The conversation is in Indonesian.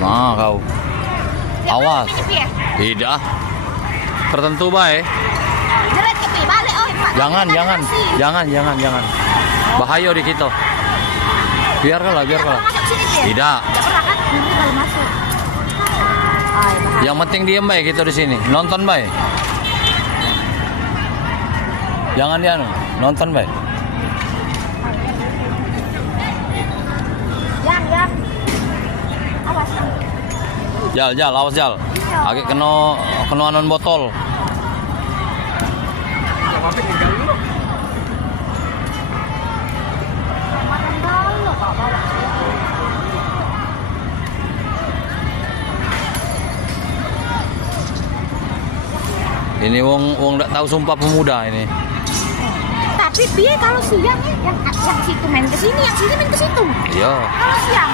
Nah kau. Ya, Awas. balik, Pi, ya? Tidak. Tertentu baik. Jerat ke Pi, balik, oh, Pak. Jangan, Ada jangan, nasi. jangan. Bahaya di kita. Biarkanlah. Tidak pernah masuk sini, Pi, ya? Tidak. Tidak pernah kan? Nanti kalau masuk. Ah, ya, bahaya. Yang penting diem baik kita di sini. Nonton baik. Jangan dia nonton baik. Yang. Awas. Jal, awas jal. Agak kena anon botol. Makan dulu, Pak, bawa. Ini wong nggak tahu Sumpah Pemuda ini. Tapi Pi, kalau siang ya, yang situ main ke sini, yang sini main ke situ. Iya. Kalau siang.